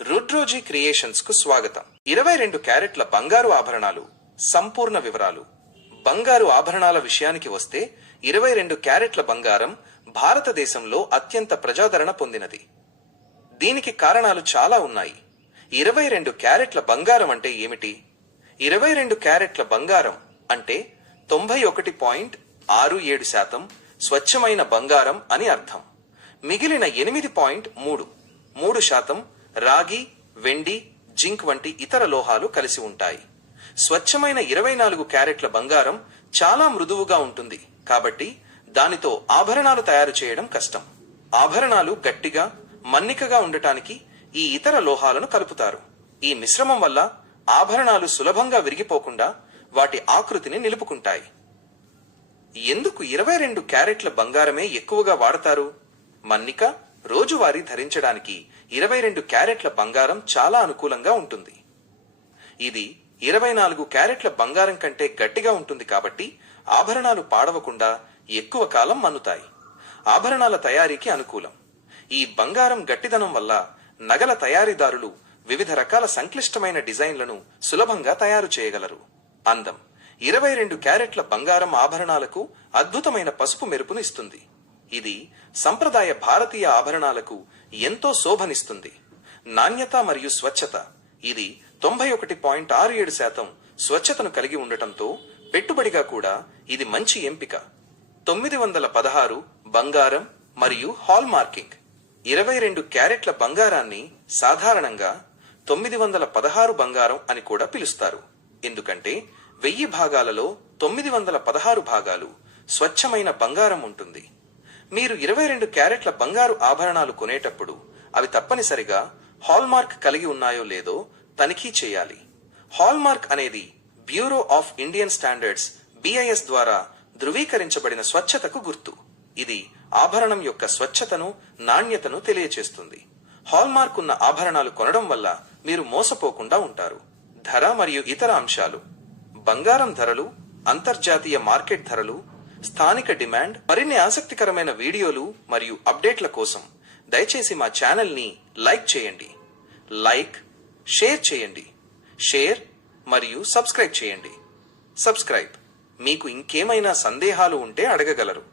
రుద్రోజీ creations కు స్వాగతం. 22 క్యారెట్ల బంగారు ఆభరణాలు సంపూర్ణ వివరాలు. బంగారు ఆభరణాల విషయానికి వస్తే 22 క్యారెట్ల బంగారం భారతదేశంలో అత్యంత ప్రజాదరణ పొందినది. దీనికి కారణాలు చాలా ఉన్నాయి. 22 క్యారెట్ల బంగారం అంటే ఏమిటి? 22 క్యారెట్ల బంగారం అంటే 91.67% స్వచ్ఛమైన బంగారం అని అర్థం. మిగిలిన 8.33% రాగి, వెండి, జింక్ వంటి ఇతర లోహాలు కలిసి ఉంటాయి. స్వచ్ఛమైన 24 క్యారెట్ల బంగారం చాలా మృదువుగా ఉంటుంది కాబట్టి దానితో ఆభరణాలు తయారు చేయడం కష్టం. ఆభరణాలు గట్టిగా, మన్నికగా ఉండటానికి ఈ ఇతర లోహాలను కలుపుతారు. ఈ మిశ్రమం వల్ల ఆభరణాలు సులభంగా విరిగిపోకుండా వాటి ఆకృతిని నిలుపుకుంటాయి. ఎందుకు 22 క్యారెట్ల బంగారమే ఎక్కువగా వాడతారు? మన్నిక, రోజువారీ ధరించడానికి 22 క్యారెట్ల బంగారం చాలా అనుకూలంగా ఉంటుంది. ఇది 24 క్యారెట్ల బంగారం కంటే గట్టిగా ఉంటుంది కాబట్టి ఆభరణాలు పాడవకుండా ఎక్కువ కాలం మన్నుతాయి. ఆభరణాల తయారీకి అనుకూలం. ఈ బంగారం గట్టిదనం వల్ల నగల తయారీదారులు వివిధ రకాల సంక్లిష్టమైన డిజైన్లను సులభంగా తయారు చేయగలరు. అందం. 22 క్యారెట్ల బంగారం ఆభరణాలకు అద్భుతమైన పసుపు మెరుపును ఇస్తుంది. ఇది సంప్రదాయ భారతీయ ఆభరణాలకు ఎంతో శోభనిస్తుంది. నాణ్యత మరియు స్వచ్ఛత. ఇది 91.67% స్వచ్ఛతను కలిగి ఉండటంతో పెట్టుబడిగా కూడా ఇది మంచి ఎంపిక. 916 బంగారం మరియు హాల్ మార్కింగ్. 22 క్యారెట్ల బంగారాన్ని సాధారణంగా 916 బంగారం అని కూడా పిలుస్తారు. ఎందుకంటే 1000 భాగాలలో 916 భాగాలు స్వచ్ఛమైన బంగారం ఉంటుంది. మీరు 22 క్యారెట్ల బంగారు ఆభరణాలు కొనేటప్పుడు అవి తప్పనిసరిగా హాల్మార్క్ కలిగి ఉన్నాయో లేదో తనిఖీ చేయాలి. హాల్మార్క్ అనేది bureau of Indian standards BIS ద్వారా ధృవీకరించబడిన స్వచ్ఛతకు గుర్తు. ఇది ఆభరణం యొక్క స్వచ్ఛతను, నాణ్యతను తెలియచేస్తుంది. హాల్మార్క్ ఉన్న ఆభరణాలు కొనడం వల్ల మీరు మోసపోకుండా ఉంటారు. ధర మరియు ఇతర అంశాలు. బంగారం ధరలు, అంతర్జాతీయ మార్కెట్ ధరలు, స్థానిక డిమాండ్. మరిన్ని ఆసక్తికరమైన వీడియోలు మరియు అప్డేట్ల కోసం దయచేసి మా ఛానల్ ని లైక్ చేయండి. షేర్ చేయండి. షేర్ మరియు సబ్స్క్రైబ్ చేయండి. మీకు ఇంకేమైనా సందేహాలు ఉంటే అడగగలరు.